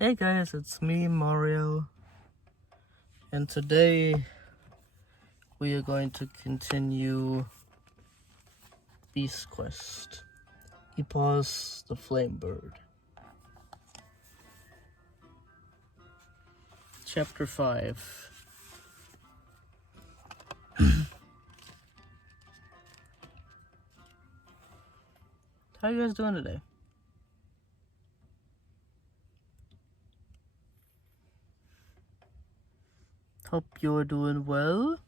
Hey guys, it's me, Mario, and today we are going to continue Beast Quest EPOS the Flame Bird. Chapter 5. How you guys doing today? Hope you're doing well.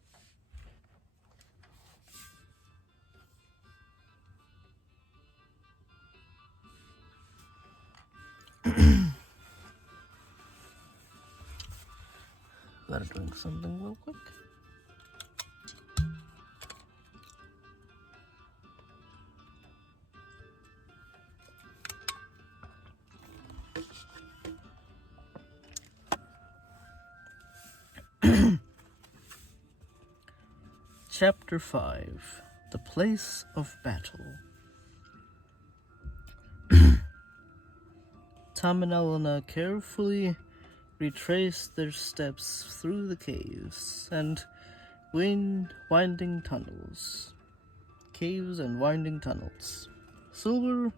Gotta drink something real quick. Chapter 5. The Place of Battle. Tom and Elena carefully retraced their steps through the caves and winding tunnels. Silver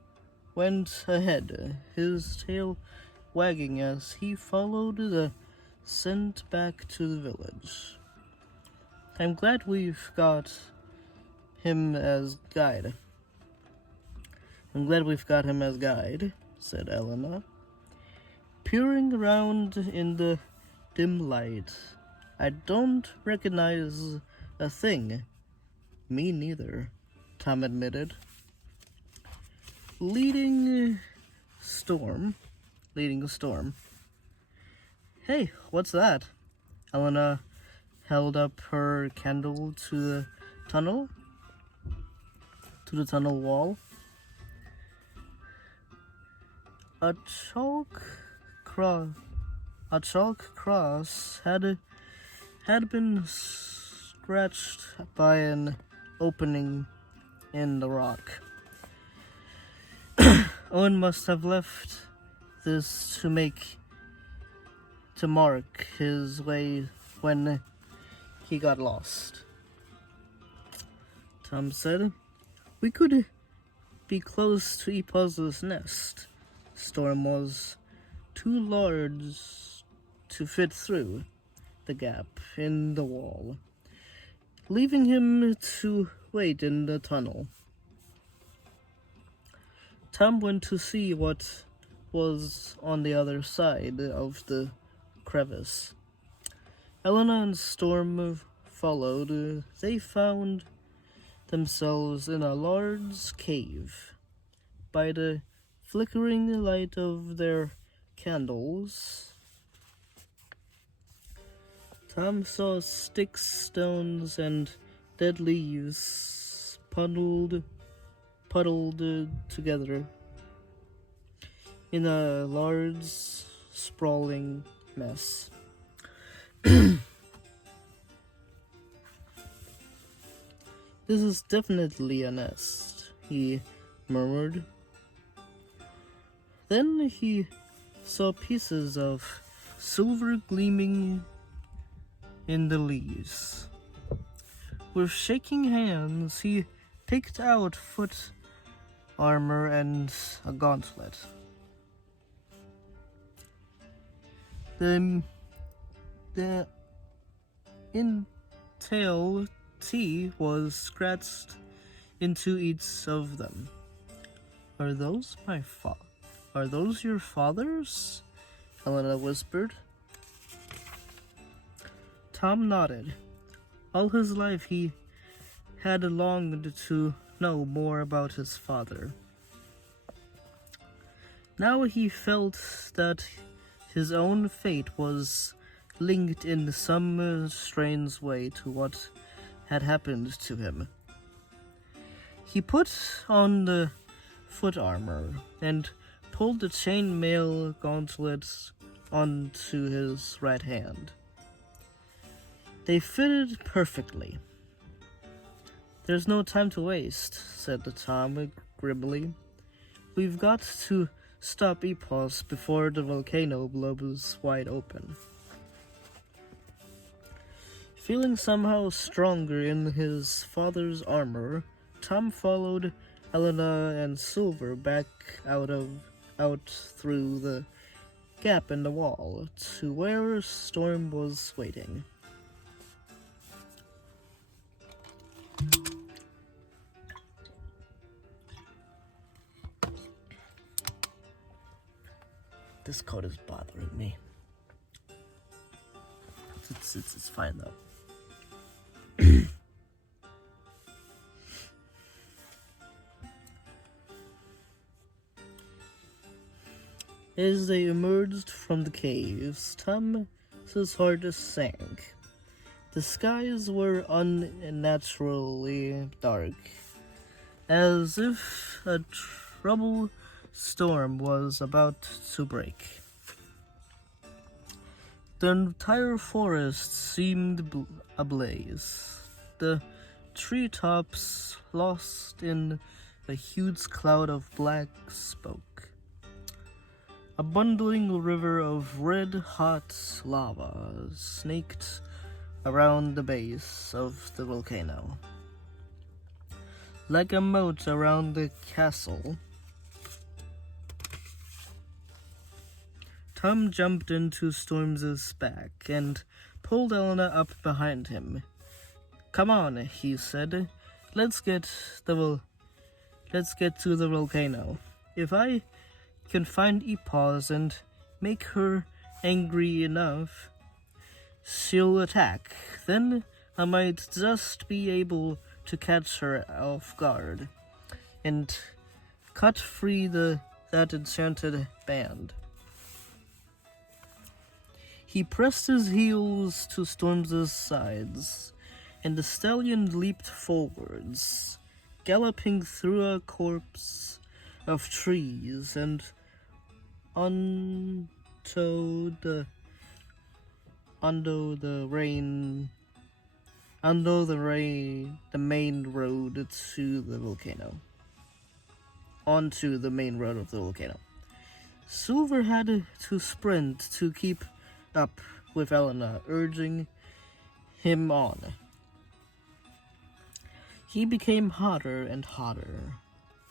went ahead, his tail wagging as he followed the scent back to the village. I'm glad we've got him as guide, said Elena, peering around in the dim light. I don't recognize a thing. Me neither, Tom admitted. Leading a storm. Hey, what's that? Elena held up her candle to the tunnel wall. A chalk cross had been scratched by an opening in the rock. Owen must have left this to mark his way when he got lost. Tom said, "We could be close to EPOS's nest." Storm was too large to fit through the gap in the wall, leaving him to wait in the tunnel. Tom went to see what was on the other side of the crevice. Elena and Storm followed. They found themselves in a large cave. By the flickering light of their candles, Tom saw sticks, stones, and dead leaves puddled together in a large, sprawling mess. This is definitely a nest, he murmured. Then he saw pieces of silver gleaming in the leaves. With shaking hands, he picked out foot armor and a gauntlet. The intail T was scratched into each of them. Are those your father's? Elena whispered. Tom nodded. All his life he had longed to know more about his father. Now he felt that his own fate was linked in some strange way to what had happened to him. He put on the foot armor and pulled the chainmail gauntlets onto his right hand. They fitted perfectly. There's no time to waste, said Tom grimly. We've got to stop EPOS before the volcano blows wide open. Feeling somehow stronger in his father's armor, Tom followed Elena and Silver back out through the gap in the wall to where Storm was waiting. This code is bothering me. It's fine though. As they emerged from the caves, Tom's heart sank. The skies were unnaturally dark, as if a troubled storm was about to break. The entire forest seemed ablaze, the treetops lost in a huge cloud of black smoke. A bundling river of red-hot lava snaked around the base of the volcano. Like a moat around the castle, Tom jumped into Storm's back and pulled Elena up behind him. "Come on," he said. Let's get to the volcano. If I can find EPOS and make her angry enough, she'll attack. Then I might just be able to catch her off guard and cut free that enchanted band. He pressed his heels to Storm's sides, and the stallion leaped forwards, galloping through a corpse of trees and onto the main road to the volcano. Onto the main road of the volcano. Silver had to sprint to keep up with Elena, urging him on. He became hotter and hotter.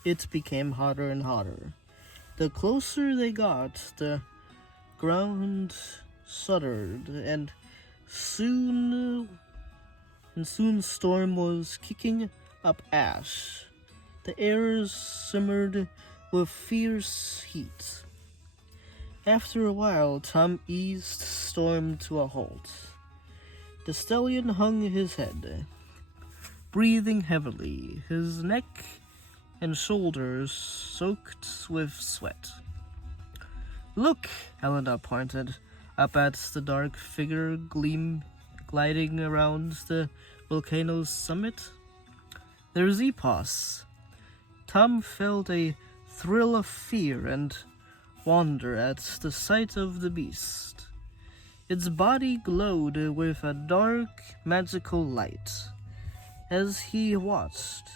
It became hotter and hotter. The closer they got, the ground shuddered, and soon Storm was kicking up ash. The air simmered with fierce heat. After a while, Tom eased Storm to a halt. The stallion hung his head, breathing heavily, his neck and shoulders soaked with sweat. "Look!" Elena pointed up at the dark figure gliding around the volcano's summit. "There's EPOS." Tom felt a thrill of fear and wonder at the sight of the beast. Its body glowed with a dark, magical light. As he watched,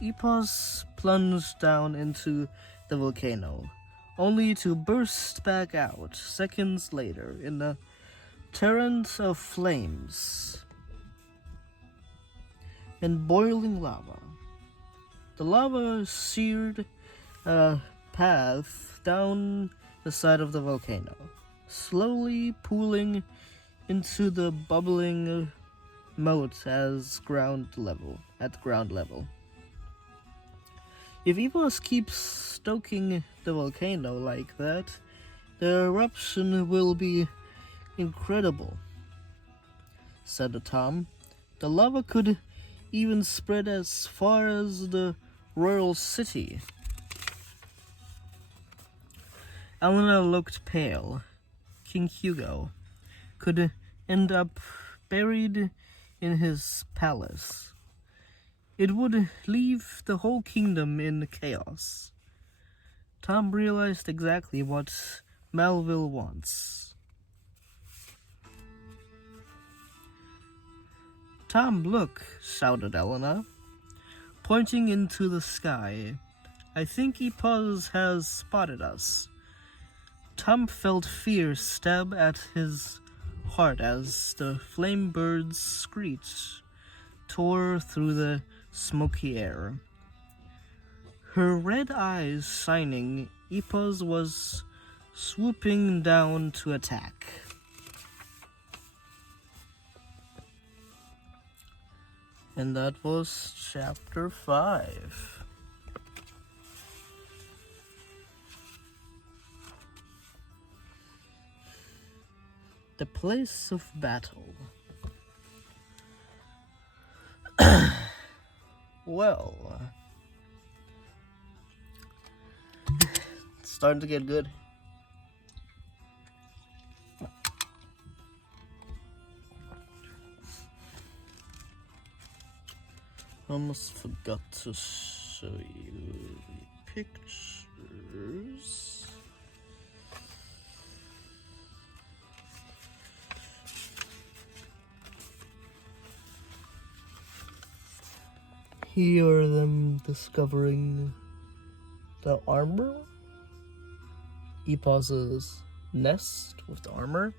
EPOS plunged down into the volcano, only to burst back out seconds later in a torrent of flames and boiling lava. The lava seared a path down the side of the volcano, slowly pooling into the bubbling moat at ground level. If EPOS keeps stoking the volcano like that, the eruption will be incredible, said Tom. The lava could even spread as far as the royal city. Elena looked pale. King Hugo could end up buried in his palace. It would leave the whole kingdom in chaos. Tom realized exactly what Melville wants. "Tom, look," shouted Elena, pointing into the sky. I think EPOS has spotted us. Tom felt fear stab at his heart as the flame bird's screech tore through the smoky air. Her red eyes shining, EPOS was swooping down to attack. And that was chapter 5. The place of battle. Well, it's starting to get good. Almost forgot to show you the pictures. Here are them discovering the armor. EPOS's nest with the armor.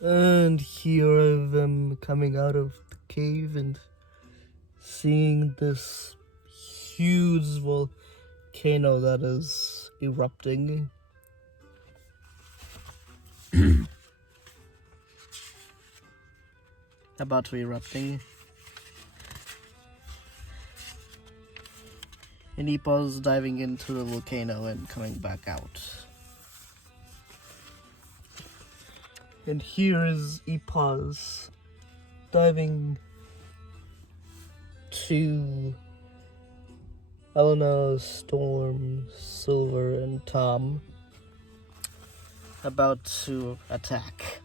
And here are them coming out of the cave and seeing this huge volcano that is erupting. About to be erupting. And EPOS diving into the volcano and coming back out. And here is EPOS diving to Elena, Storm, Silver, and Tom, about to attack.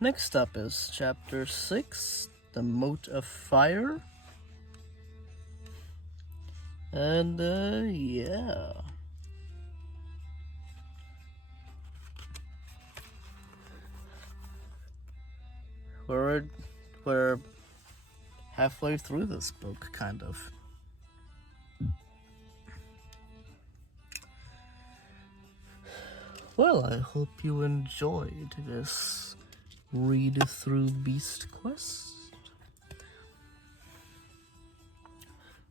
Next up is chapter 6, The Moat of Fire. And yeah. We're halfway through this book, kind of. Well, I hope you enjoyed this read through Beast Quest.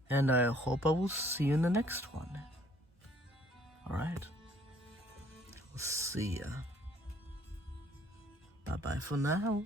And I hope I will see you in the next one. Alright. We'll see ya. Bye-bye for now.